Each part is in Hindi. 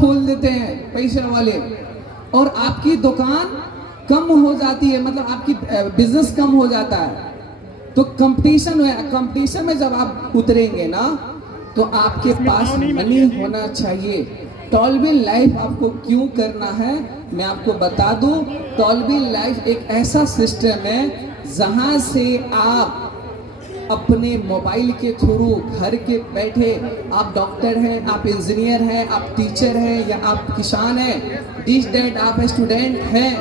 खोल देते हैं पैसे वाले, और आपकी दुकान कम हो जाती है, मतलब आपकी बिजनेस कम हो जाता है। तो कंपटीशन में जब आप उतरेंगे ना, तो आपके पास मनी होना चाहिए। टॉलबिन लाइफ आपको क्यों करना है मैं आपको बता दूं। टॉलबिन लाइफ एक ऐसा सिस्टम है जहां से आप अपने मोबाइल के थ्रू घर के बैठे, आप डॉक्टर हैं, आप इंजीनियर हैं, आप टीचर हैं, या आप किसान हैं, दिस डेट आप स्टूडेंट हैं,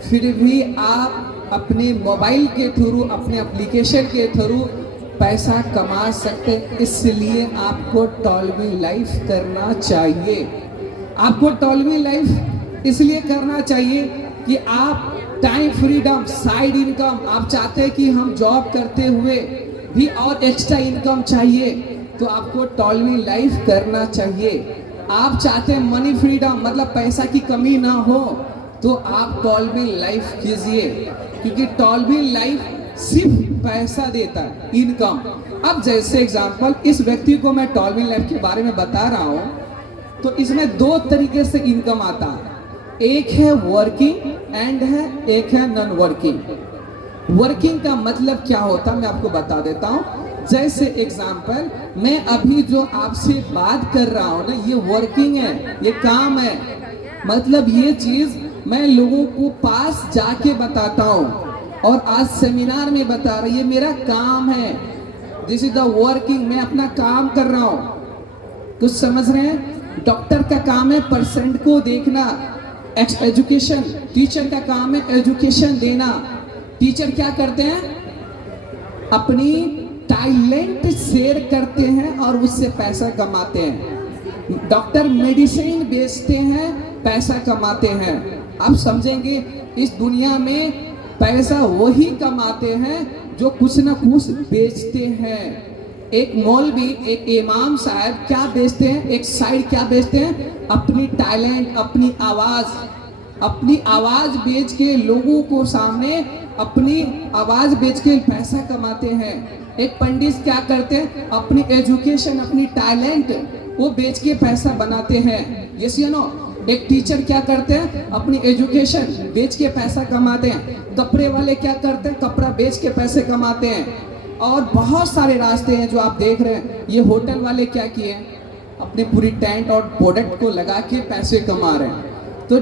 फिर भी आप अपने मोबाइल के थ्रू, अपने एप्लीकेशन के थ्रू पैसा कमा सकते। इसलिए आपको टॉलबिन लाइफ करना चाहिए। आपको टॉलबिन लाइफ इसलिए करना चाहिए कि आप टाइम फ्रीडम, साइड इनकम, आप चाहते हैं कि हम जॉब करते हुए भी और एक्स्ट्रा इनकम चाहिए, तो आपको टॉलबिन लाइफ करना चाहिए। आप चाहते हैं मनी फ्रीडम, मतलब पैसा की कमी ना हो, तो आप टॉलबिन लाइफ कीजिए, क्योंकि टॉलबिन लाइफ सिर्फ पैसा देता है, इनकम। अब जैसे एग्जांपल, इस व्यक्ति को मैं टॉलबिन लाइफ के बारे में बता रहा हूँ, तो इसमें दो तरीके से इनकम आता है। एक है वर्किंग एंड है, एक है नॉन वर्किंग। वर्किंग का मतलब क्या होता है मैं आपको बता देता हूँ। जैसे एग्जांपल, मैं अभी जो आपसे बात कर रहा हूँ ना, ये वर्किंग है, ये काम है। मतलब ये चीज मैं लोगों को पास जाके बताता हूँ, और आज सेमिनार में बता रहा, ये मेरा काम है। दिस इज द वर्किंग, मैं अपना काम कर रहा हूँ। कुछ समझ रहे हैं? डॉक्टर का काम है पेशेंट को देखना, एजुकेशन, टीचर का काम है एजुकेशन देना। टीचर क्या करते हैं? अपनी टैलेंट शेयर करते हैं और उससे पैसा कमाते हैं। डॉक्टर मेडिसिन बेचते हैं, पैसा कमाते हैं। आप समझेंगे, इस दुनिया में पैसा वही कमाते हैं जो कुछ ना कुछ बेचते हैं। एक मौलवी, एक इमाम साहब क्या बेचते हैं? एक साइड क्या बेचते हैं? अपनी टैलेंट, अपनी आवाज बेच के लोगों को सामने अपनी आवाज बेच के पैसा कमाते हैं। एक पंडित क्या करते हैं? अपनी एजुकेशन, अपनी टैलेंट वो बेच के पैसा बनाते हैं। यस या नो? एक टीचर क्या करते हैं? अपनी एजुकेशन बेच के पैसा कमाते हैं। कपड़े वाले क्या करते हैं? कपड़ा बेच के पैसे कमाते हैं। और बहुत सारे रास्ते हैं जो आप देख रहे हैं। ये होटल वाले क्या किए? अपनी पूरी टेंट और प्रोडक्ट को लगा के पैसे कमा रहे हैं। तो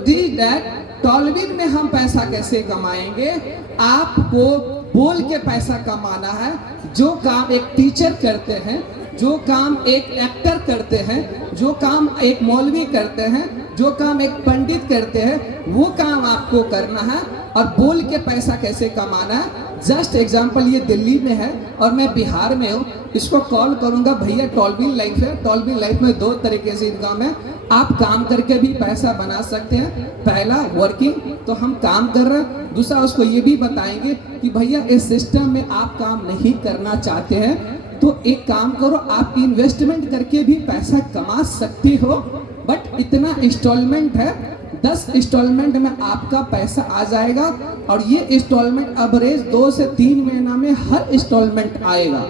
टॉलबिन में हम पैसा कैसे कमाएंगे? आपको बोल के पैसा कमाना है। जो काम एक टीचर करते हैं, जो काम एक एक्टर करते हैं, जो काम एक मौलवी करते हैं, जो काम एक पंडित करते हैं, वो काम आपको करना है। और बोल के पैसा कैसे कमाना है? जस्ट एग्जांपल, ये दिल्ली में है और मैं बिहार में हूँ। इसको कॉल करूँगा, भैया टॉलबिन लाइफ है। टॉलबिन लाइफ में दो तरीके से इनकम है। आप काम करके भी पैसा बना सकते हैं। पहला वर्किंग, तो हम काम कर रहे हैं। दूसरा, उसको ये भी बताएंगे कि भैया इस सिस्टम में आप काम नहीं करना चाहते हैं, तो एक काम करो, आप इन्वेस्टमेंट करके भी पैसा कमा सकते हो। बट इतना इंस्टॉलमेंट है, 10 इंस्टॉलमेंट में आपका पैसा आ जाएगा। और ये इंस्टॉलमेंट एवरेज 2 से 3 महीना में हर इंस्टॉलमेंट आएगा।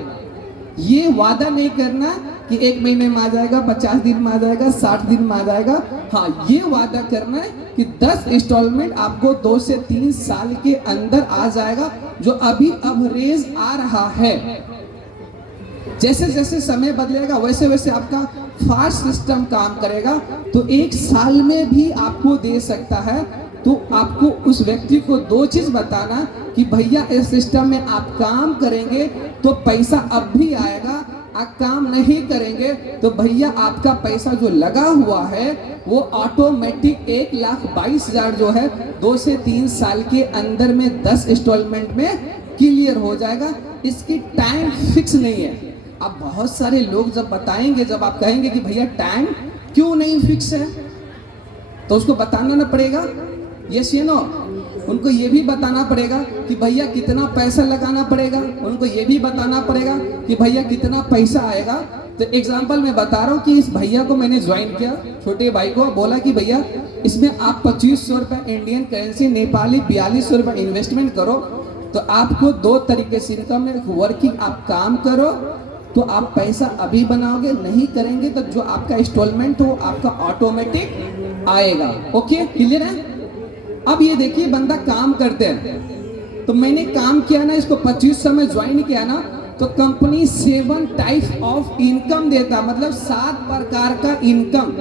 ये वादा नहीं करना कि 1 महीने में आ जाएगा, 50 दिन में आ जाएगा, 60 दिन में आ जाएगा। हाँ, ये वादा करना है कि 10 इंस्टॉलमेंट आपको 2 से 3 साल के अंदर आ जाएगा, जो अभी एवरेज आ रहा है। जैसे जैसे समय बदलेगा वैसे वैसे आपका फास्ट सिस्टम काम करेगा। तो 1 साल में भी आपको दे सकता है। तो आपको उस व्यक्ति को 2 चीज बताना कि भैया इस सिस्टम में आप काम करेंगे तो पैसा अब भी आएगा, आप काम नहीं करेंगे तो भैया आपका पैसा जो लगा हुआ है वो ऑटोमेटिक 1,22,000 जो है 2 से 3 साल के अंदर में 10 इंस्टॉलमेंट में क्लियर हो जाएगा। इसकी टाइम फिक्स नहीं है। अब बहुत सारे लोग जब बताएंगे, जब आप कहेंगे कि भैया टाइम क्यों नहीं फिक्स है, तो उसको बताना ना पड़ेगा। यस या नो? उनको ये भी बताना पड़ेगा कि भैया कितना पैसा लगाना पड़ेगा। उनको ये भी बताना पड़ेगा कि भैया कितना पैसा आएगा। तो एग्जांपल मैं बता रहा हूँ कि इस भैया को मैंने ज्वाइन किया, छोटे भाई को, बोला कि भैया इसमें आप 2500 रुपये इंडियन करेंसी, नेपाली 4200 रुपये इन्वेस्टमेंट करो, तो आपको 2 तरीके से इनकम है। वर्किंग, आप काम करो, तो आप पैसा अभी बनाओगे, नहीं करेंगे तो जो आपका इंस्टॉलमेंट हो आपका ऑटोमेटिक आएगा। ओके, क्लियर है? अब ये देखिए बंदा काम करते हैं, तो मैंने काम किया ना, इसको 2500 में ज्वाइन किया ना, तो कंपनी 7 टाइप ऑफ इनकम देता, मतलब 7 प्रकार का इनकम।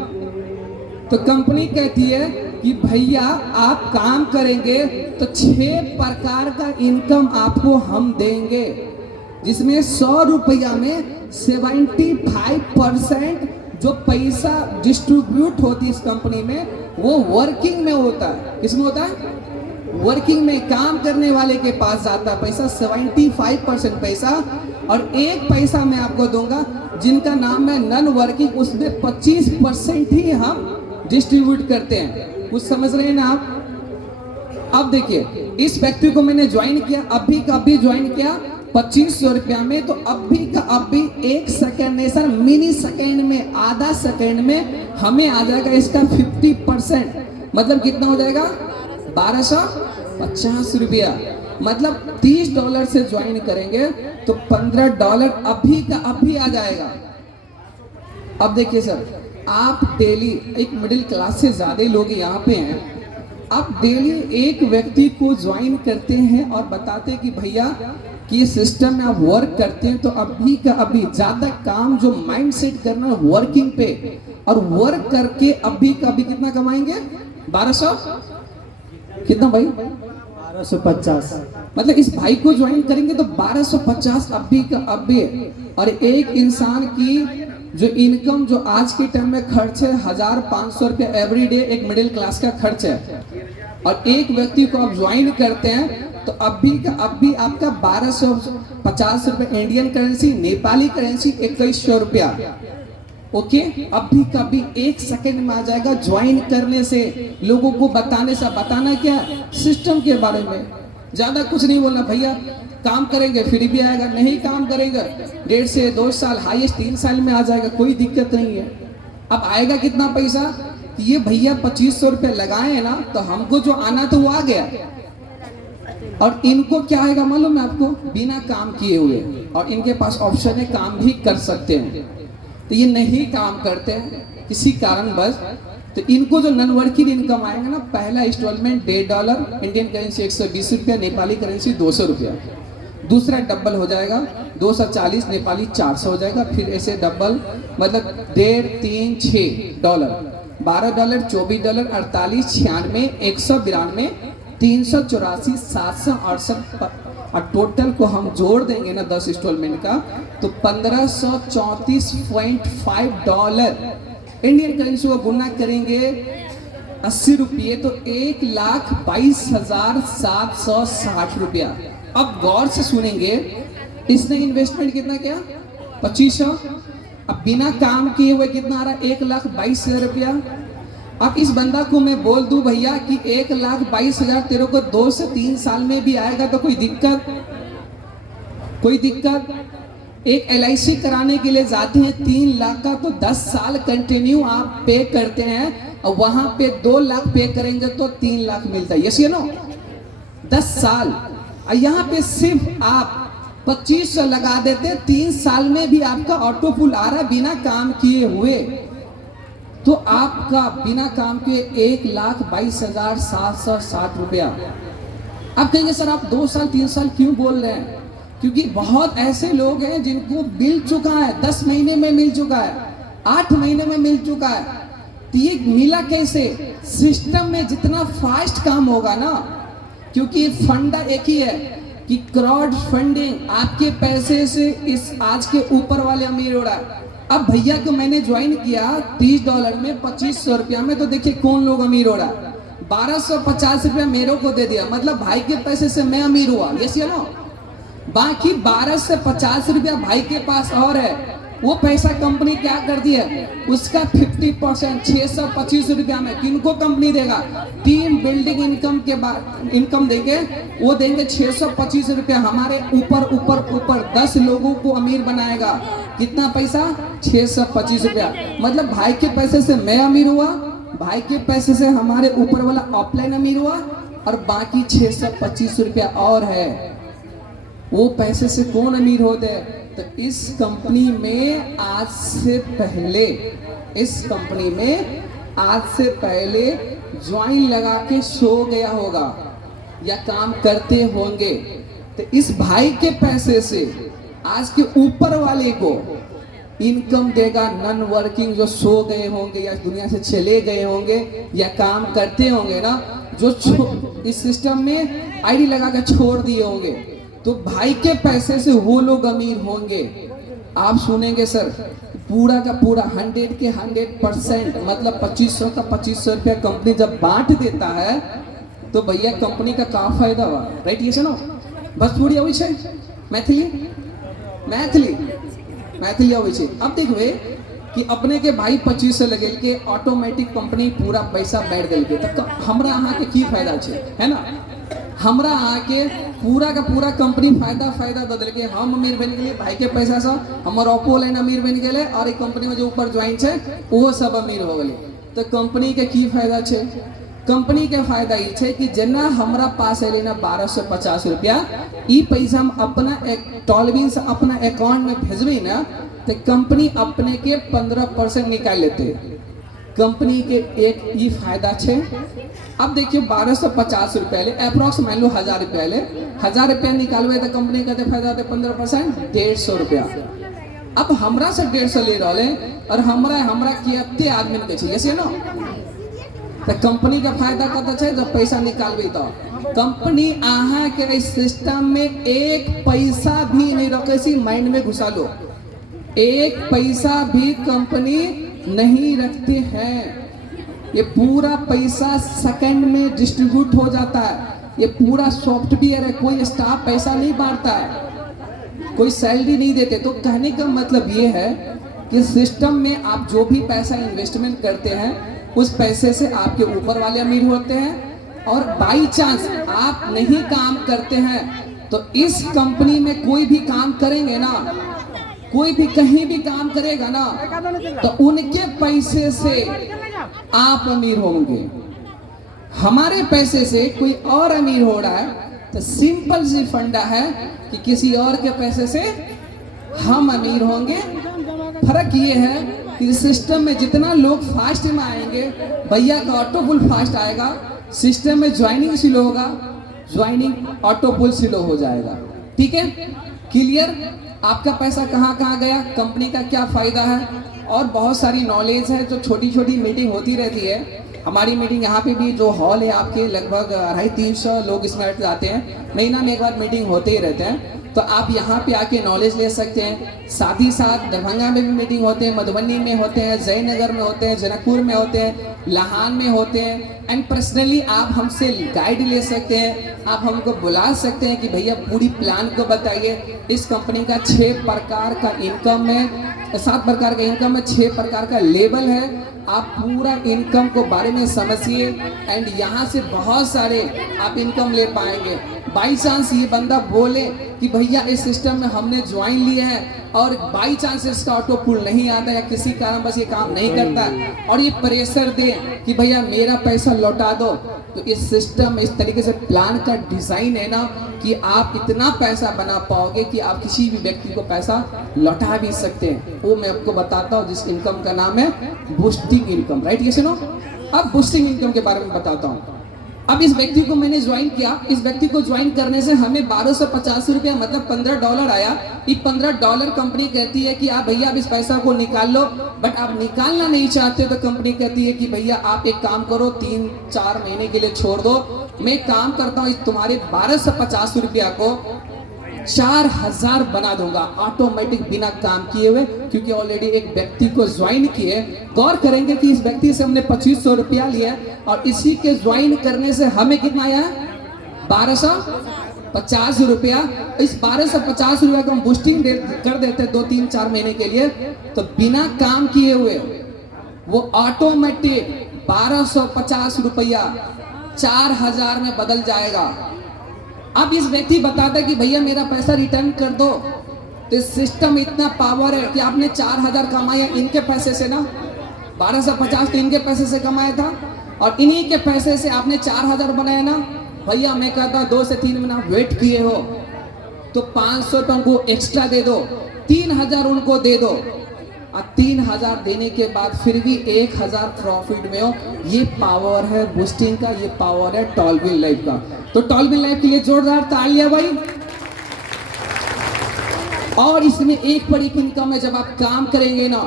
तो कंपनी कहती है कि भैया आप काम करेंगे तो 6 प्रकार का इनकम आपको हम देंगे, जिसमें 100 रुपया में 75% जो पैसा डिस्ट्रीब्यूट होती इस कंपनी में वो वर्किंग में होता है। किसमें होता है? वर्किंग में काम करने वाले के पास जाता है पैसा, 75% पैसा। और 1 पैसा मैं आपको दूंगा जिनका नाम है नॉन वर्किंग, उसमें 25% ही हम डिस्ट्रीब्यूट करते हैं। कुछ समझ रहे हैं ना आप? अब देखिए इस व्यक्ति को मैंने ज्वाइन किया, अभी का अभी ज्वाइन किया 2500 रुपया में, तो अभी का अभी 1 सेकेंड नहीं सर, मिनी सेकेंड में, आधा सेकेंड में हमें आ जाएगा इसका 50%, मतलब कितना हो जाएगा? 1250 रुपया। मतलब $30 से ज्वाइन करेंगे तो $15 अभी का अभी आ जाएगा। अब देखिए सर, आप डेली, एक मिडिल क्लास से ज्यादा लोग यहाँ पे हैं, आप डेली एक व्यक्ति को ज्वाइन करते हैं और बताते हैं कि भैया कि सिस्टम में आप वर्क करते हैं तो अभी का अभी ज्यादा काम जो माइंड सेट करना वर्किंग पे, और वर्क करके अभी का अभी कितना कमाएंगे? 1200 कितना भाई? 1250। मतलब इस भाई को ज्वाइन करेंगे तो 1250 अभी का अभी। और एक इंसान की जो इनकम जो आज के टाइम में खर्च है 1500 रुपया एवरी डे, एक मिडिल क्लास का खर्च है, और एक व्यक्ति को आप ज्वाइन करते हैं तो अभी का अभी आपका 1250 रुपये इंडियन करेंसी, नेपाली करेंसी 2100 रुपया। ओके, अभी का अभी 1 सेकेंड में आ जाएगा ज्वाइन करने से, लोगों को बताने से। बताना क्या है? सिस्टम के बारे में, ज्यादा कुछ नहीं बोलना। भैया काम करेंगे फिर भी आएगा, नहीं काम करेंगे 1.5 से 2 साल, हाईएस्ट 3 साल में आ जाएगा, कोई दिक्कत नहीं है। अब आएगा कितना पैसा? ये भैया 2500 रुपये लगाए हैं ना, तो हमको जो आना तो वो आ गया, और इनको क्या आएगा मालूम है आपको? बिना काम किए हुए, और इनके पास ऑप्शन है काम भी कर सकते हैं। तो ये नहीं काम करते हैं किसी कारणवश, तो इनको जो नॉन वर्किंग इनकम आएगा ना, पहला इंस्टॉलमेंट $1.5, इंडियन करेंसी 120 रुपया, नेपाली करेंसी 200 रुपया। दूसरा डबल हो जाएगा 240, नेपाली 400 हो जाएगा। फिर ऐसे डबल, मतलब $1.5, $3, $6, $12, $24, $48, $96, $192, $384, $768, और टोटल को हम जोड़ देंगे ना 10 इंस्टॉलमेंट का, तो $1534.5 इंडियन करेंसी को गुना करेंगे 80 रुपये, तो 1,22,760 रुपया। अब गौर से सुनेंगे, इसने इन्वेस्टमेंट कितना किया? 2500। अब बिना काम किए हुए कितना आ रहा है? 1,22,000 रुपया। अब इस बंदा को मैं बोल दूं भैया कि 1,22,000 तेरे को 2 से 3 साल में भी आएगा, तो कोई दिक्कत? कोई दिक्कत? एक LIC कराने के लिए जाते हैं 3 लाख का, तो 10 साल कंटिन्यू आप पे करते हैं, और वहां पे 2 लाख पे करेंगे तो 3 लाख मिलता है। यस या नो? 10 साल। और यहाँ पे सिर्फ आप 2500 लगा देते, 3 साल में भी आपका ऑटो पुल आ रहा है बिना काम किए हुए, तो आपका बिना काम के 1,22,760 रुपया। आप कहेंगे सर आप 2 साल 3 साल क्यों बोल रहे हैं? क्योंकि बहुत ऐसे लोग हैं जिनको मिल चुका है, 10 महीने में मिल चुका है, 8 महीने में मिल चुका है। तो ये मिला कैसे? सिस्टम में जितना फास्ट काम होगा ना, क्योंकि फंडा एक ही है कि क्राउड फंडिंग, आपके पैसे से इस आज के ऊपर वाले अमीर हो रहा है। अब भैया को मैंने ज्वाइन किया $30 में, 2500 रुपया में, तो देखिए कौन लोग अमीर हो रहा है। 1250 रुपया मेरे को दे दिया, मतलब भाई के पैसे से मैं अमीर हुआ। यस या नो? बाकी 12 से 50 रुपया भाई के पास और है, वो पैसा कंपनी क्या कर दी है? उसका 50% 625 रुपया में किनको कंपनी देगा? टीम बिल्डिंग इनकम के बाद इनकम देंगे, वो देंगे 625 रुपया। हमारे ऊपर ऊपर ऊपर 10 लोगों को अमीर बनाएगा। कितना पैसा? 625 रुपया। मतलब भाई के पैसे से मैं अमीर हुआ, भाई के पैसे से हमारे ऊपर वाला ऑफलाइन अमीर हुआ, और बाकी 625 रुपया और है। वो पैसे से कौन अमीर होते हैं? तो इस कंपनी में आज से पहले, इस कंपनी में आज से पहले ज्वाइन लगा के सो गया होगा या काम करते होंगे, तो इस भाई के पैसे से आज के ऊपर वाले को इनकम देगा। नॉन वर्किंग जो सो गए होंगे या दुनिया से चले गए होंगे या काम करते होंगे ना, जो इस सिस्टम में आईडी लगा कर छोड़ दिए होंगे, तो भाई के पैसे से वो लोग अमीर होंगे। आप सुनेंगे सर, पूरा का पूरा 100 के 100%, मतलब 2500 का 2500 रुपया कंपनी जब बांट देता है तो भैया कंपनी का का फायदा हुआ, राइट? ये सुनो बस थोड़ी अवश्य मैथिली मैथिली मैथिली अवश्य। अब देखो कि अपने के भाई 2500 लगे के ऑटोमेटिक कंपनी पूरा पैसा बैठ गल के, तो हमरा अहाँ के की फायदा छे, है ना? हमरा अहाँ के पूरा का पूरा कंपनी फायदा दे दिल के, हम अमीर बन गए भाई के पैसा से, हमार ओप्पो लाइन अमीर बन गए और एक कंपनी में जो ऊपर ज्वाइन है वो सब अमीर हो गए। तो कंपनी के की फायदा छे? कंपनी के फायदा ये है कि जना हमरा पास है ना 1250 रुपया, ई पैसा हम अपना टॉलबिन से अपना अकाउंट में भेजबे ना, तो कंपनी अपने के 15% निकाल लेते। कंपनी के एक ये फायदा छे। अब देखिए 1250 रुपया ले, अप्रोक्स मान लो 1000 रुपया ले, 1000 रुपया निकालवे तो कंपनी का फायदा होते 15%, 150 रुपया। अब हमरा से 150 ले रहे और हमरा कितने आदमी के चाहिए से ना, तो कंपनी का फायदा कत है जब पैसा निकालबे तो कंपनी अहाँ के इस सिस्टम में एक पैसा भी नहीं रखे सी, माइंड में घुसा लो, एक पैसा भी कंपनी नहीं रखते हैं। ये पूरा पैसा सेकंड में डिस्ट्रीब्यूट हो जाता है। ये पूरा सॉफ्टवेयर है, कोई स्टाफ पैसा नहीं बांटता है, कोई सैलरी नहीं देते। तो कहने का मतलब ये है कि सिस्टम में आप जो भी पैसा इन्वेस्टमेंट करते हैं उस पैसे से आपके ऊपर वाले अमीर होते हैं। और बाई चांस आप नहीं काम करते हैं तो इस कंपनी में कोई भी काम करेंगे ना, कोई भी कहीं भी काम करेगा ना, तो उनके पैसे से आप अमीर होंगे। हमारे पैसे से कोई और अमीर हो रहा है तो सिंपल सी फंडा है कि किसी और के पैसे से हम अमीर होंगे। फर्क ये है कि सिस्टम में जितना लोग फास्ट में आएंगे, भैया का ऑटो पुल फास्ट आएगा, सिस्टम में ज्वाइनिंग स्लो होगा, ज्वाइनिंग ऑटो पुल स्लो हो जाएगा। ठीक है, क्लियर? आपका पैसा कहाँ कहाँ गया, कंपनी का क्या फायदा है, और बहुत सारी नॉलेज है जो छोटी छोटी मीटिंग होती रहती है। हमारी मीटिंग यहाँ पे भी जो हॉल है आपके लगभग 250-300 लोग इसमें बैठ जाते हैं, महीना में एक बार मीटिंग होते ही रहते हैं। तो आप यहाँ पे आके नॉलेज ले सकते हैं। साथ ही साथ दरभंगा में भी मीटिंग होते हैं, मधुबनी में होते हैं, जयनगर में होते हैं, जनकपुर में होते हैं, लाहान में होते हैं। एंड पर्सनली आप हमसे गाइड ले सकते हैं, आप हमको बुला सकते हैं कि भैया पूरी प्लान को बताइए। इस कंपनी का 6 प्रकार का इनकम है, 7 प्रकार का इनकम है, 6 प्रकार का लेवल है। आप पूरा इनकम को बारे में समझिए एंड यहाँ से बहुत सारे आप इनकम ले पाएंगे। बाई चांस ये बंदा बोले कि भैया इस सिस्टम में हमने ज्वाइन लिए हैं और बाई चांस इसका ऑटो पुल नहीं आता या किसी कारण बस ये काम नहीं करता और ये प्रेशर दे कि भैया मेरा पैसा लौटा दो, तो इस सिस्टम इस तरीके से प्लान का डिजाइन है ना कि आप इतना पैसा बना पाओगे कि आप किसी भी व्यक्ति को पैसा लौटा भी सकते हैं। वो मैं आपको बताता हूँ, जिस इनकम का नाम है बूस्टिंग इनकम, राइट? ये सुनो, अब बूस्टिंग इनकम के बारे में बताता हूँ। अब इस व्यक्ति को मैंने ज्वाइन किया, इस व्यक्ति को ज्वाइन करने से हमें 1250 रुपया मतलब $15 आया। ये $15 कंपनी कहती है कि आप भैया आप इस पैसा को निकाल लो, बट आप निकालना नहीं चाहते तो कंपनी कहती है कि भैया आप एक काम करो 3-4 महीने के लिए छोड़ दो, मैं काम करता हूँ तुम्हारे 1250 रुपया को 4000 बना दूंगा ऑटोमेटिक बिना काम किए हुए, क्योंकि ऑलरेडी एक व्यक्ति को ज्वाइन किए। गौर करेंगे कि इस व्यक्ति से हमने 2500 रुपया लिया और इसी के ज्वाइन करने से हमें कितना आया है 1250 रुपया। इस 1250 रुपया को हम बूस्टिंग कर देते हैं 2-3-4 महीने के लिए, तो बिना काम किए हुए वो ऑटोमेटिक 1250 रुपया 4000 में बदल जाएगा। अब इस व्यक्ति बताता है कि भैया मेरा पैसा रिटर्न कर दो, तो सिस्टम इतना पावर है कि आपने 4000 कमाया इनके पैसे से ना, 1250 तो इनके पैसे से कमाया था और इन्हीं के पैसे से आपने 4000 बनाया ना। भैया मैं कहता 2 से 3 महीना वेट किए हो तो 500 रुपये उनको एक्स्ट्रा दे दो, 3000 उनको दे दो, और 3000 देने के बाद फिर भी 1000 प्रॉफिट में हो। ये पावर है बूस्टिंग का, ये पावर है टॉलबिल लाइफ का। तो टॉलबिल लाइफ के लिए जोरदार तालियां भाई। और इसमें एक पर एक इनकम है। जब आप काम करेंगे ना,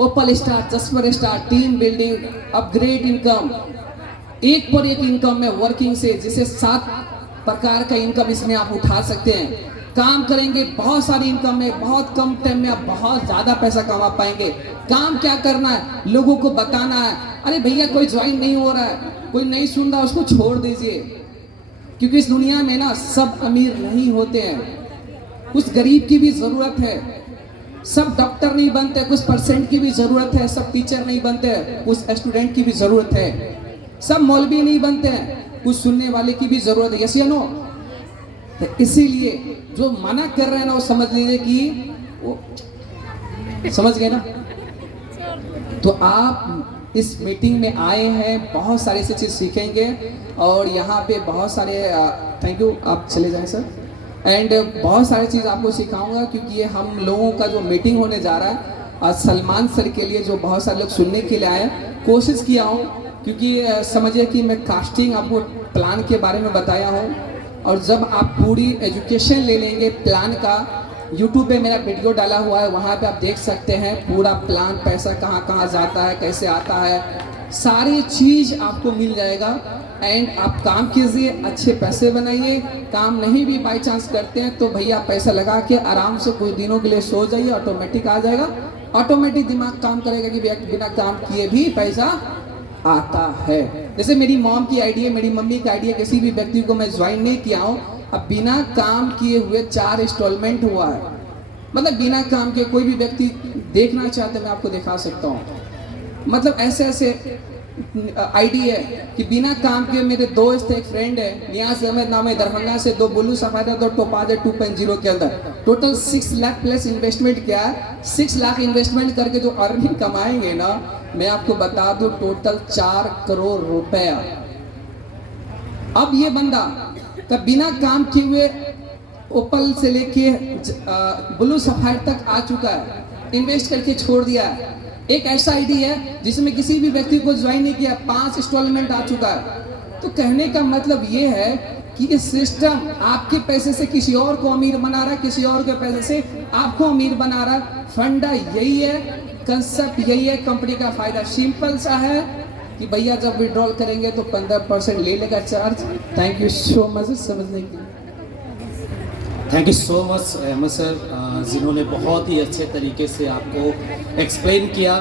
opal star, jasper star, team building, upgrade income, एक पर एक इनकम में वर्किंग से, जिसे 7 प्रकार का इनकम इसमें आप उठा सकते हैं। काम करेंगे बहुत सारी इनकम में, बहुत कम टाइम में आप बहुत ज्यादा पैसा कमा पाएंगे। काम क्या करना है, लोगों को बताना है। अरे भैया कोई ज्वाइन नहीं हो रहा है, कोई नहीं सुन रहा, उसको छोड़ दीजिए, क्योंकि इस दुनिया में ना सब अमीर नहीं होते हैं, कुछ गरीब की भी जरूरत है। सब डॉक्टर नहीं बनते, कुछ परसेंट की भी जरूरत है। सब टीचर नहीं बनते, कुछ स्टूडेंट की भी जरूरत है। सब मौलवी नहीं बनते हैं, कुछ सुनने वाले की भी जरूरत है। यस या नो? तो इसीलिए जो मना कर रहे हैं ना, वो समझ लीजिए कि वो समझ गए ना। तो आप इस मीटिंग में आए हैं, बहुत सारी ऐसी चीज सीखेंगे, और यहाँ पे बहुत सारे थैंक यू, आप चले जाएं सर। एंड बहुत सारी चीज़ आपको सिखाऊंगा, क्योंकि ये हम लोगों का जो मीटिंग होने जा रहा है सलमान सर के लिए, जो बहुत सारे लोग सुनने के लिए आए। कोशिश किया हूँ, क्योंकि समझिए कि मैं कास्टिंग आपको प्लान के बारे में बताया हूँ, और जब आप पूरी एजुकेशन ले लेंगे प्लान का, यूट्यूब पे मेरा वीडियो डाला हुआ है, वहाँ पे आप देख सकते हैं पूरा प्लान, पैसा कहाँ कहाँ जाता है, कैसे आता है, सारी चीज़ आपको मिल जाएगा। एंड आप काम कीजिए, अच्छे पैसे बनाइए। काम नहीं भी बाई चांस करते हैं तो भैया पैसा लगा के आराम से कुछ दिनों के लिए सो जाइए, ऑटोमेटिक आ जाएगा। ऑटोमेटिक दिमाग काम करेगा कि बिना काम किए भी पैसा आता है। जैसे मेरी मॉम की आइडिया, मेरी मम्मी की आइडिया, किसी भी व्यक्ति को मैं ज्वाइन नहीं किया हूँ, अब बिना काम किए हुए 4 इंस्टॉलमेंट हुआ है। मतलब बिना काम के कोई भी व्यक्ति देखना चाहते मैं आपको दिखा सकता हूँ। मतलब ऐसे ऐसे आइडिया है कि बिना काम के। मेरे दोस्त, एक फ्रेंड है नियाज अहमद नाम है, दरभंगा से, 2 ब्लू सफारी, 2 टोपाज 2.0 के अंदर टोटल 6 लाख प्लस इन्वेस्टमेंट किया है। 6 लाख इन्वेस्टमेंट करके जो अर्निंग कमाएंगे ना, मैं आपको बता दूं टोटल 4 करोड़ रुपया। अब ये बंदा का बिना काम किए हुए ओपल से लेके ब्लू सफारी तक आ चुका है, इन्वेस्ट करके छोड़ दिया है। एक ऐसा आइडिया है जिसमें किसी भी व्यक्ति को ज्वाइन नहीं किया, 5 इंस्टॉलमेंट आ चुका है। तो कहने का मतलब ये है कि ये सिस्टम आपके पैसे से किसी और को अमीर बना रहा है, किसी और के पैसे से आपको अमीर बना रहा है। फंडा यही है, कंसेप्ट यही है। कंपनी का फायदा सिंपल सा है कि भैया जब विड्रॉल करेंगे तो 15% ले लेगा charge. Thank you so much समझने के लिए। Thank you so much Ahmad sir, जिन्होंने बहुत ही अच्छे तरीके से आपको एक्सप्लेन किया,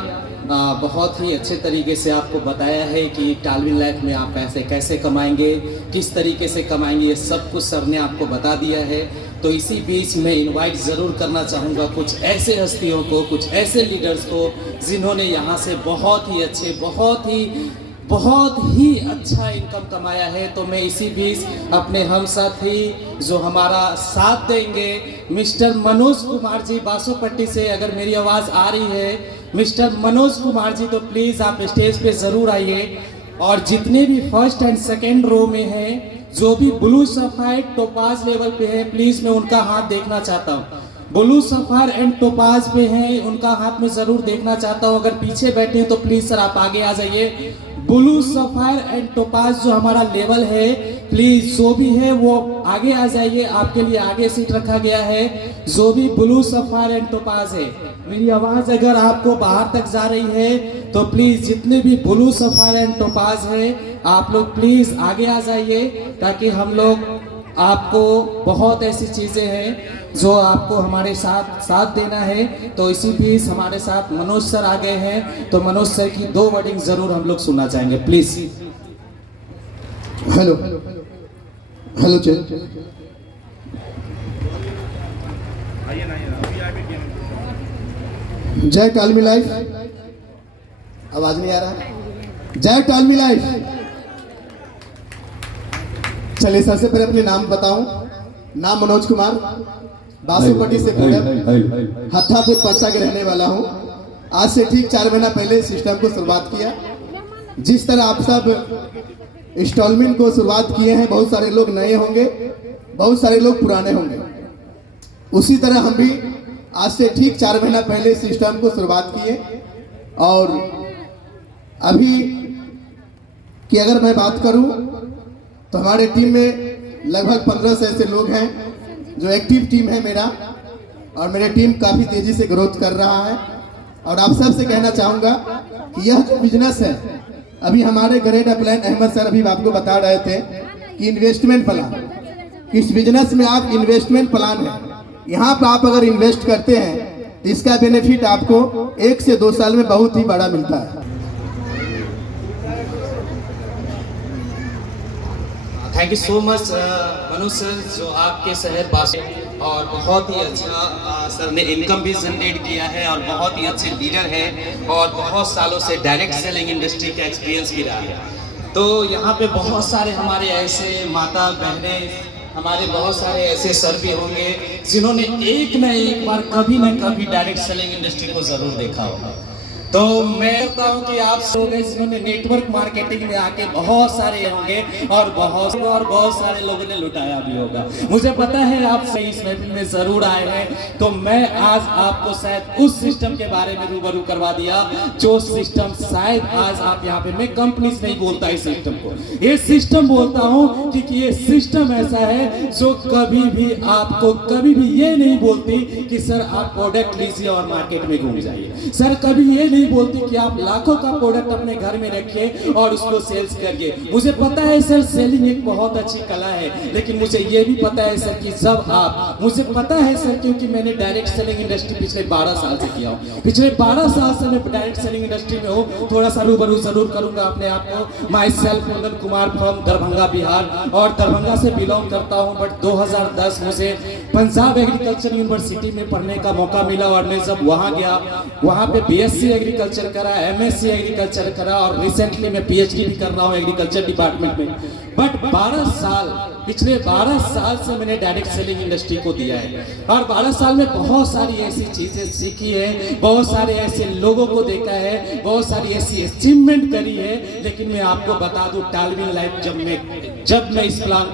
बहुत ही अच्छे तरीके से आपको बताया है कि टॉलबिल लाइफ में आप पैसे कैसे कमाएंगे, किस तरीके से कमाएंगे, ये सब कुछ सर ने आपको बता दिया है। तो इसी बीच मैं इनवाइट ज़रूर करना चाहूँगा कुछ ऐसे हस्तियों को, कुछ ऐसे लीडर्स को जिन्होंने यहाँ से बहुत ही अच्छे, बहुत ही अच्छा इनकम कमाया है। तो मैं इसी बीच अपने हम साथी जो हमारा साथ देंगे, मिस्टर मनोज कुमार जी बासोपट्टी से, अगर मेरी आवाज़ आ रही है मिस्टर मनोज कुमार जी, तो प्लीज़ आप स्टेज पे ज़रूर आइए। और जितने भी फर्स्ट एंड सेकेंड रो में हैं, जो भी ब्लू सफायर टोपाज लेवल पे है, प्लीज़ मैं उनका हाथ देखना चाहता हूँ। ब्लू सफायर एंड टोपाज पे हैं, उनका हाथ में ज़रूर देखना चाहता हूँ। अगर पीछे बैठे हैं तो प्लीज़ सर आप आगे आ जाइए। ब्लू सफायर एंड टोपाज जो हमारा लेवल है, प्लीज़ जो भी है वो आगे आ जाइए, आपके लिए आगे सीट रखा गया है। जो भी ब्लू सफायर एंड टोपाज है, मेरी आवाज़ अगर आपको बाहर तक जा रही है तो प्लीज़ जितने भी ब्लू सफायर एंड टोपाज है, आप लोग प्लीज़ आगे आ जाइए, ताकि हम लोग आपको बहुत ऐसी चीज़ें हैं जो आपको हमारे साथ देना है। तो इसी बीच हमारे साथ मनोज सर आ गए हैं, तो मनोज सर की 2 वर्डिंग जरूर हम लोग सुनना चाहेंगे, प्लीज। हेलो चल, जय टॉलबिल लाइफ। आवाज नहीं आ रहा? जय टॉलबिल लाइफ। चलिए सबसे पहले अपने नाम बताऊं। नाम मनोज कुमार, बासोपट्टी से हत्थापुर परसा के रहने वाला हूं। आज से ठीक 4 महीना पहले सिस्टम को शुरुआत किया। जिस तरह आप सब इंस्टॉलमेंट को शुरुआत किए हैं, बहुत सारे लोग नए होंगे, बहुत सारे लोग पुराने होंगे। उसी तरह हम भी आज से ठीक 4 महीना पहले इस सिस्टम को शुरुआत किए। और अभी की अगर मैं बात करूं तो हमारे टीम में लगभग 15 से ऐसे लोग हैं जो एक्टिव टीम है मेरा, और मेरी टीम काफ़ी तेज़ी से ग्रोथ कर रहा है। और आप सबसे कहना चाहूँगा कि यह जो बिजनेस है, अभी हमारे ग्रेड अपलाइन अहमद सर अभी आपको बता रहे थे कि इन्वेस्टमेंट प्लान, किस बिजनेस में आप इन्वेस्टमेंट प्लान है, यहाँ पर आप अगर इन्वेस्ट करते हैं तो इसका बेनिफिट आपको 1 से 2 साल में बहुत ही बड़ा मिलता है। Thank you so much Manoj sir, जो आपके शहर पास और बहुत ही अच्छा सर ने इनकम भी जनरेट किया है और बहुत ही अच्छे लीडर है और बहुत सालों से डायरेक्ट सेलिंग इंडस्ट्री का एक्सपीरियंस भी रहा है। तो यहाँ पे बहुत सारे हमारे ऐसे माता बहनें, हमारे बहुत सारे ऐसे सर भी होंगे जिन्होंने एक न एक बार कभी न कभी डायरेक्ट सेलिंग इंडस्ट्री को जरूर देखा होगा। तो मैं कहता हूँ कि आप लोग जिन्होंने नेटवर्क मार्केटिंग में आके बहुत सारे होंगे और बहुत सारे लोगों ने लुटाया भी होगा। मुझे पता है आप इस महफिल में जरूर आए हैं, तो मैं आज आपको शायद उस सिस्टम के बारे में रूबरू करवा दिया जो सिस्टम शायद आज आप यहाँ पे, मैं कंपनीज नहीं बोलता इस सिस्टम को, ये सिस्टम बोलता हूँ क्योंकि ये सिस्टम ऐसा है जो कभी भी आपको कभी भी ये नहीं बोलती कि सर आप प्रोडक्ट लीजिए और मार्केट में घूम जाइए। सर कभी ये नहीं बोलती कि आप लाखों का प्रोडक्ट अपने घर में रखिए और उसको सेल्स करिए। मुझे पता है सर सेलिंग एक बहुत अच्छी कला है, लेकिन मुझे ये भी पता है सर कि जब आप, मुझे पता है सर क्योंकि मैंने डायरेक्ट सेलिंग इंडस्ट्री पिछले 12 साल से किया हूँ, पिछले 12 साल से मैं डायरेक्ट सेलिंग इंडस्ट्री में हूँ। थोड़ा सा रूबरू जरूर करूंगा अपने आप को। My self Kundan Kumar from Darbhanga Bihar, और दरभंगा से बिलोंग करता हूँ। बट 2010 मुझे पंजाब एग्रीकल्चर यूनिवर्सिटी में पढ़ने का मौका मिला और मैं जब वहाँ गया, वहाँ पे BSc एग्रीकल्चर करा, MSc एग्रीकल्चर करा और रिसेंटली मैं PhD भी कर रहा हूँ एग्रीकल्चर डिपार्टमेंट में। बट 12 साल, पिछले 12 साल से मैंने डायरेक्ट सेलिंग इंडस्ट्री को दिया है और 12 साल में बहुत सारी ऐसी चीजें सीखी है, बहुत सारे ऐसे लोगों को देखा है, बहुत सारी ऐसी अचीवमेंट करी है। लेकिन मैं आपको बता दूं, टालविन लाइफ जब मैं इस प्लान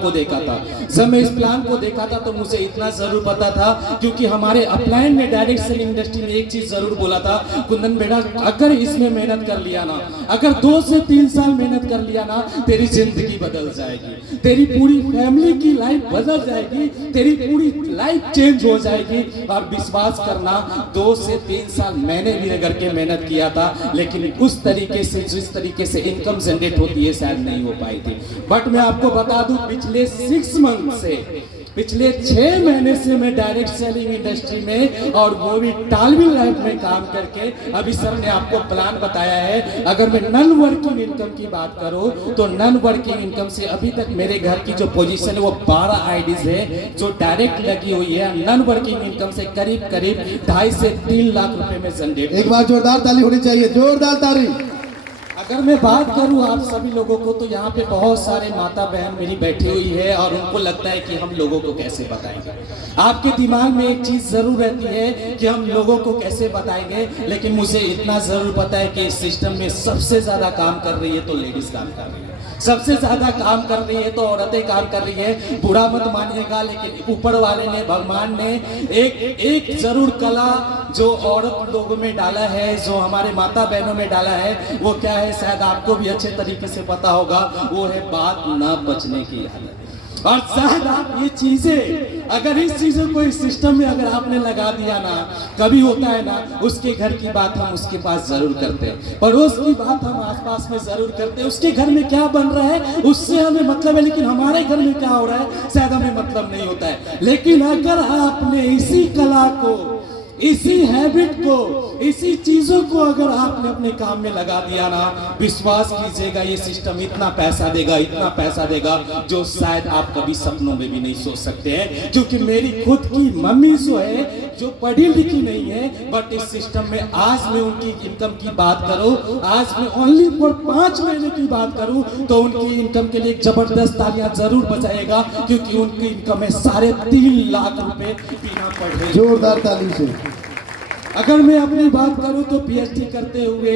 को देखा था, तो मुझे इतना जरूर पता था, क्योंकि हमारे अपलाइन ने डायरेक्ट सेलिंग इंडस्ट्री में एक चीज जरूर बोला था, कुंदन बेटा अगर इसमें मेहनत कर लिया ना, अगर 2 से 3 साल मेहनत कर लिया ना, तेरी जिंदगी बदल जाएगी, तेरी पूरी फैमिली की लाइफ बदल जाएगी, तेरी पूरी लाइफ चेंज हो जाएगी। और विश्वास करना 2 से 3 साल मैंने भी रगड़ के मेहनत किया था, लेकिन उस तरीके से जिस तरीके से इनकम जनरेट होती है शायद नहीं हो पाई थी। बट मैं आपको बता दूं, पिछले 6 मंथ से, पिछले 6 महीने से मैं डायरेक्ट सेलिंग इंडस्ट्री में और वो भी टालविन लाइफ में काम करके, अभी सर ने आपको प्लान बताया है। अगर मैं नॉन वर्किंग इनकम की बात करूं तो नॉन वर्किंग इनकम से अभी तक मेरे घर की जो पोजीशन है वो 12 आईडीज है जो डायरेक्ट लगी हुई है। नॉन वर्किंग इनकम से करीब 2.5 से 3 लाख रुपए में जनरेट। एक बार जोरदार ताली होनी चाहिए, जोरदार ताली। अगर मैं बात करूं आप सभी लोगों को, तो यहाँ पे बहुत सारे माता बहन मेरी बैठी हुई है और उनको लगता है कि हम लोगों को कैसे बताएंगे। आपके दिमाग में एक चीज जरूर रहती है कि हम लोगों को कैसे बताएंगे, लेकिन मुझे इतना जरूर पता है कि इस सिस्टम में सबसे ज्यादा काम कर रही है तो लेडीज काम कर रही है, सबसे ज्यादा काम कर रही है तो औरतें काम कर रही है। बुरा मत मानिएगा, लेकिन ऊपर वाले ने, भगवान ने एक जरूर कला जो औरत लोगों में डाला है, जो हमारे माता बहनों में डाला है, वो क्या है शायद आपको भी अच्छे तरीके से पता होगा, वो है बात ना बचने की आदत। और शायद आप ये चीजें, अगर इस चीजों को इस सिस्टम में अगर आपने लगा दिया ना, कभी होता है ना, उसके घर की बात हम उसके पास जरूर करते हैं, पड़ोस की बात हम आसपास में जरूर करते हैं, उसके घर में क्या बन रहा है उससे हमें मतलब है, लेकिन हमारे घर में क्या हो रहा है शायद हमें मतलब नहीं होता है। लेकिन अगर आपने इसी कला को, इसी हैबिट को, इसी चीजों को अगर आपने अपने काम में लगा दिया ना, विश्वास कीजिएगा ये सिस्टम इतना पैसा देगा, इतना पैसा देगा जो शायद आप कभी सपनों में भी नहीं सोच सकते हैं। क्योंकि मेरी खुद की मम्मी जो है, जो पढ़ी लिखी नहीं है, बट इस सिस्टम में आज मैं उनकी इनकम की बात करूं, आज मैं ओनली फॉर 5 महीने की बात करूं, तो उनकी इनकम के लिए एक जबरदस्त तालियां जरूर बजाएगा, क्योंकि उनकी इनकम है 3.5 लाख रुपए बिना पढ़े। जोरदार ताली से। अगर मैं अपनी बात करूं तो पीएचडी करते हुए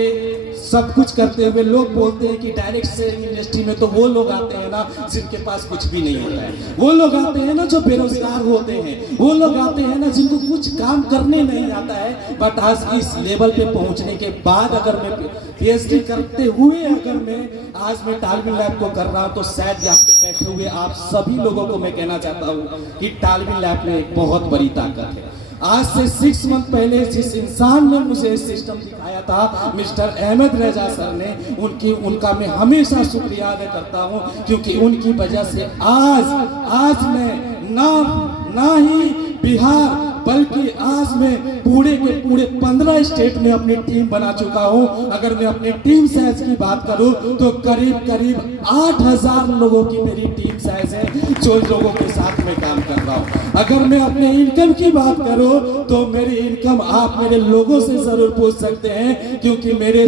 सब कुछ करते हुए लोग बोलते हैं कि डायरेक्ट सेलिंग इंडस्ट्री में तो वो लोग आते हैं ना जिनके पास कुछ भी नहीं होता है, वो लोग आते हैं ना जो बेरोजगार होते हैं, वो लोग आते हैं ना जिनको कुछ काम करने नहीं आता है। बट आज इस लेवल पे पहुंचने के बाद अगर मैं पीएचडी करते हुए अगर मैं आज मैं टालविन लैब को कर रहा हूं तो शायद यहाँ पे बैठे हुए आप सभी लोगों को मैं कहना चाहता हूँ कि टालविन लैब में एक बहुत बड़ी ताकत है। आज से 6 मंथ पहले जिस इंसान ने मुझे सिस्टम दिखाया था मिस्टर अहमद रजा सर ने, उनका मैं हमेशा शुक्रिया अदा करता हूं, क्योंकि उनकी वजह से आज मैं ना ही बिहार बल्कि आज मैं पूरे के पूरे 15 स्टेट में अपनी टीम बना चुका हूं। अगर मैं अपनी टीम साइज की बात करूं तो करीब 8000 लोगों की मेरी टीम साइज है, जो लोगों के साथ मैं काम कर रहा हूं। अगर मैं अपने इनकम की बात करूं तो मेरी इनकम आप मेरे लोगों से जरूर पूछ सकते हैं, क्योंकि मेरे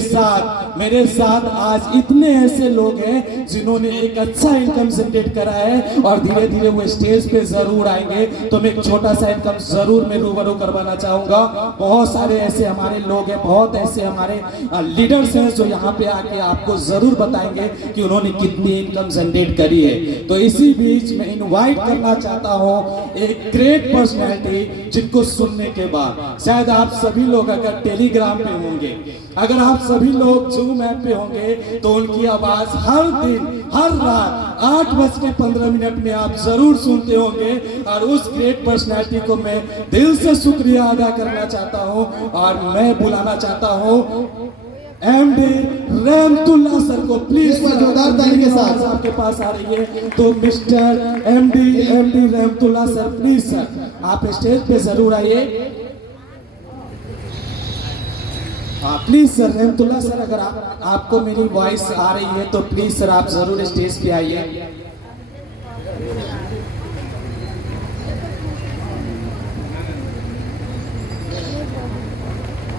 साथ आज इतने ऐसे लोग हैं जिन्होंने एक अच्छा इनकम जनरेट करा है और धीरे धीरे वो स्टेज पे जरूर आएंगे। तो मैं एक छोटा सा इनकम जरूर मैं रूबरू करवाना चाहूंगा। बहुत सारे ऐसे हमारे लोग हैं, बहुत ऐसे हमारे लीडर्स हैं जो यहाँ पे आके आपको जरूर बताएंगे कि उन्होंने कितनी इनकम जनरेट करी है। तो इसी बीच मैं इनवाइट करना चाहता हूँ एक ग्रेट पर्सनैलिटी, जिनको सुनने के बाद शायद आप सभी लोग अगर टेलीग्राम पे होंगे, अगर आप सभी लोग जूम ऐप पे होंगे तो उनकी आवाज हर दिन हर रात 8:15 में आप जरूर सुनते होंगे। और उस ग्रेट पर्सनैलिटी को मैं दिल से शुक्रिया अदा करना चाहता हूं और मैं बुलाना चाहता हूं एमडी रहमतुल्लाह सर को। प्लीज जोरदार ताली के साथ आपके पास आ रही है तो मिस्टर एमडी रहमतुल्लाह सर, प्लीज सर आप स्टेज पे जरूर आइए। प्लीज सर रहमतुल्लाह सर, अगर आपको मेरी वॉइस आ रही है तो प्लीज सर आप जरूर स्टेज पे आइए।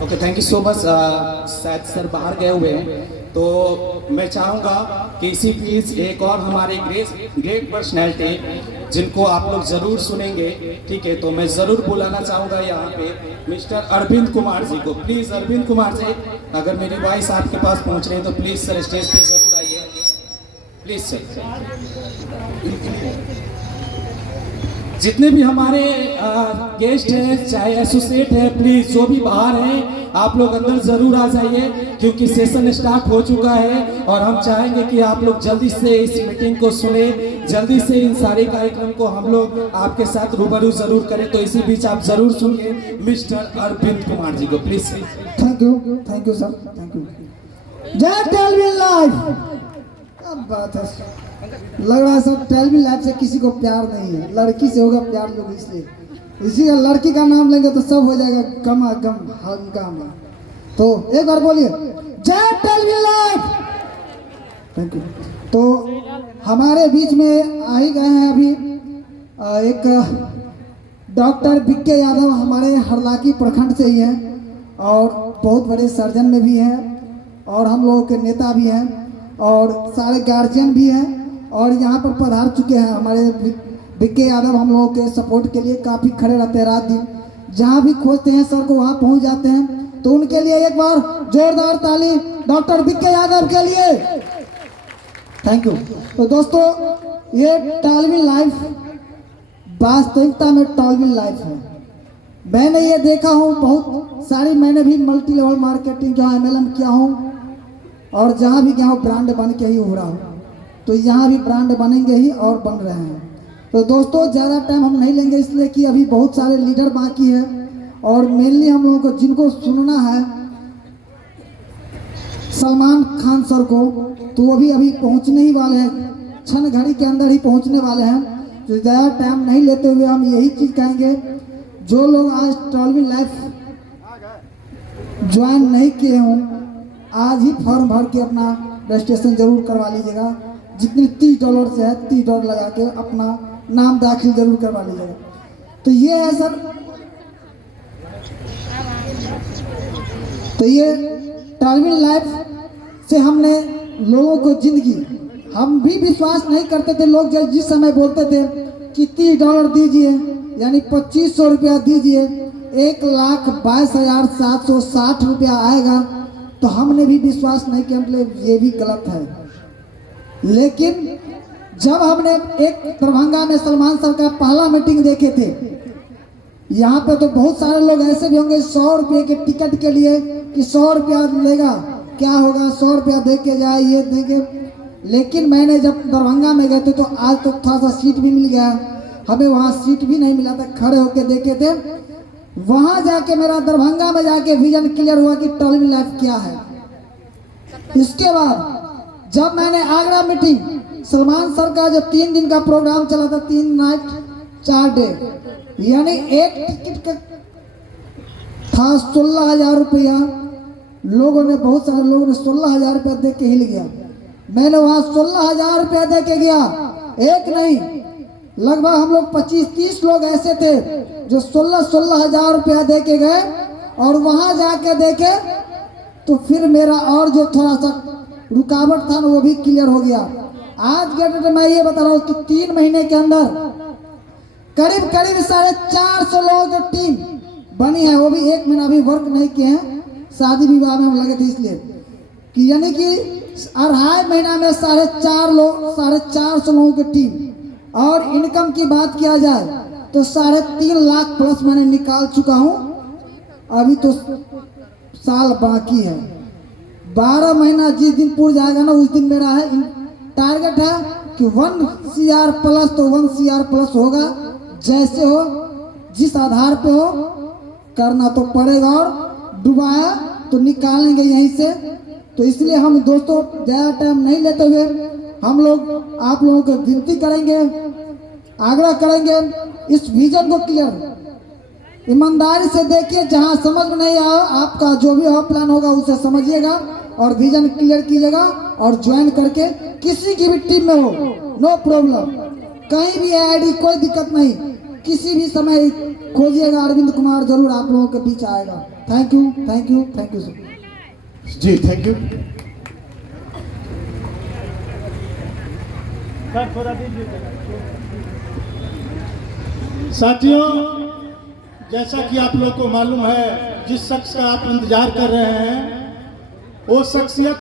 Okay, thank you so much. शायद सर बाहर गए हुए हैं तो मैं चाहूँगा कि इसी प्लीज एक और हमारे ग्रेट पर्सनैलिटी जिनको आप लोग जरूर सुनेंगे, ठीक है, तो मैं जरूर बुलाना चाहूँगा यहाँ पे मिस्टर अरविंद कुमार जी को। प्लीज अरविंद कुमार जी, अगर मेरी वॉइस आपके पास पहुँच रही है तो प्लीज सर स्टेज पे जरूर आइए, प्लीज सर। जितने भी हमारे गेस्ट हैं, चाहे एसोसिएट है, प्लीज जो भी बाहर हैं आप लोग अंदर जरूर आ जाइए, क्योंकि सेशन स्टार्ट हो चुका है और हम चाहेंगे कि आप लोग जल्दी से इस मीटिंग को सुने, जल्दी से इन सारे कार्यक्रम को हम लोग आपके साथ रूबरू जरूर करें। तो इसी बीच आप जरूर सुनिए मिस्टर अरविंद कुमार जी को, please. Thank you sir, thank you. जय टालविन लाइफ। क्या बात है, लग रहा है सब टालविन लाइफ से किसी को प्यार नहीं है, लड़की से होगा प्यार लोग, इसलिए इसी का लड़की का नाम लेंगे तो सब हो जाएगा कम हंगामा। तो एक बार बोलिए जय टालविन लाइफ। Thank you. तो हमारे बीच में आ ही गए हैं अभी एक डॉक्टर बीके यादव, हमारे हरलाकी प्रखंड से ही हैं और बहुत बड़े सर्जन में भी हैं और हम लोगों के नेता भी हैं और सारे गार्जियन भी हैं और यहाँ पर पधार चुके हैं। हमारे बीके यादव हम लोगों के सपोर्ट के लिए काफ़ी खड़े रहते हैं, रात दिन जहाँ भी खोजते हैं सर को वहाँ पहुँच जाते हैं। तो उनके लिए एक बार जोरदार ताली डॉक्टर बीके यादव के लिए। Thank you. तो दोस्तों, ये टालविन लाइफ वास्तविकता में टालविन लाइफ है। मैंने ये देखा हूँ बहुत सारी, मैंने भी मल्टी लेवल मार्केटिंग जहाँ MLM किया हूँ और जहाँ भी गया हूँ ब्रांड बन के ही हो रहा हूँ। तो यहाँ भी ब्रांड बनेंगे ही और बन रहे हैं। तो दोस्तों, ज़्यादा टाइम हम नहीं लेंगे, इसलिए कि अभी बहुत सारे लीडर बाकी है और मेनली हम लोगों को जिनको सुनना है सलमान खान सर को, तो वो भी अभी पहुंचने ही वाले हैं, क्षण घड़ी के अंदर ही पहुंचने वाले हैं। तो ज़्यादा टाइम नहीं लेते हुए हम यही चीज़ कहेंगे, जो लोग आज टालविन लाइफ ज्वाइन नहीं किए हों, आज ही फॉर्म भर के अपना रजिस्ट्रेशन जरूर करवा लीजिएगा। जितनी $30 से है $30 लगा के अपना नाम दाखिल जरूर करवा लीजिएगा। तो ये है सर, तो ये टालविन लाइफ से हमने लोगों को जिंदगी, हम भी विश्वास नहीं करते थे, लोग जिस समय बोलते थे कि $30 दीजिए यानी 2500 रुपया दीजिए, 1,22,760 रुपया आएगा, तो हमने भी विश्वास नहीं किया, मतलब ये भी गलत है। लेकिन जब हमने एक दरभंगा में सलमान सर का पहला मीटिंग देखे थे, यहाँ पे तो बहुत सारे लोग ऐसे भी होंगे 100 रुपये के टिकट के लिए कि 100 रुपया लेगा क्या होगा, 100 रुपया दे के जाए, ये देंगे। लेकिन मैंने जब दरभंगा में गए थे तो आज तो थोड़ा सा सीट भी मिल गया, हमें वहाँ सीट भी नहीं मिला था, खड़े होके देखे थे। वहाँ जाके मेरा दरभंगा में जाके विजन क्लियर हुआ कि टर्निंग लाइफ क्या है। इसके बाद जब मैंने आगरा मीटिंग, सलमान सर का जो 3 दिन का प्रोग्राम चला था, 3 नाइट 4 डे, यानी एक टिकट का था 16,000 रुपया। लोगों ने, बहुत सारे लोगों ने 16,000 रुपया दे के हिल गया। मैंने वहाँ 16,000 रुपया दे के गया, एक नहीं, लगभग हम लोग 25-30 लोग ऐसे थे जो 16,000 रुपया दे के गए, और वहाँ जाके देखे तो फिर मेरा और जो थोड़ा सा रुकावट था ना वो भी क्लियर हो गया। आज के डेट में मैं ये बता रहा हूँ कि 3 महीने के अंदर करीब 450 लोगों की टीम बनी है, वो भी 1 महीना भी वर्क नहीं किए हैं, शादी विवाह में हम लगे थे, इसलिए कि यानी कि 2.5 महीना में 450 लोगों की टीम। और इनकम की बात किया जाए तो 3.5 लाख प्लस मैंने निकाल चुका हूँ। अभी तो साल बाकी है, 12 महीना जिस दिन पूरा जाएगा ना उस दिन मेरा है टारगेट है कि 1 CR प्लस, तो 1 CR प्लस होगा। जैसे हो, जिस आधार पे हो, करना तो पड़ेगा, और डुबाया तो निकालेंगे यहीं से। तो इसलिए हम दोस्तों ज़्यादा टाइम नहीं लेते हुए हम लोग आप लोगों को विनती करेंगे, आग्रह करेंगे, इस विजन को क्लियर ईमानदारी से देखिए। जहां समझ में नहीं आया, आपका जो भी हो प्लान होगा उसे समझिएगा और विजन क्लियर कीजिएगा, और ज्वाइन करके किसी की भी टीम में हो, नो प्रॉब्लम, कहीं भी आईडी, कोई दिक्कत नहीं, किसी भी समय खोजिएगा, अरविंद कुमार जरूर आप लोगों के बीच आएगा। Thank you, thank you, thank you sir ji, thank you. साथियों, जैसा कि आप लोग को मालूम है, जिस शख्स का आप इंतजार कर रहे हैं वो शख्सियत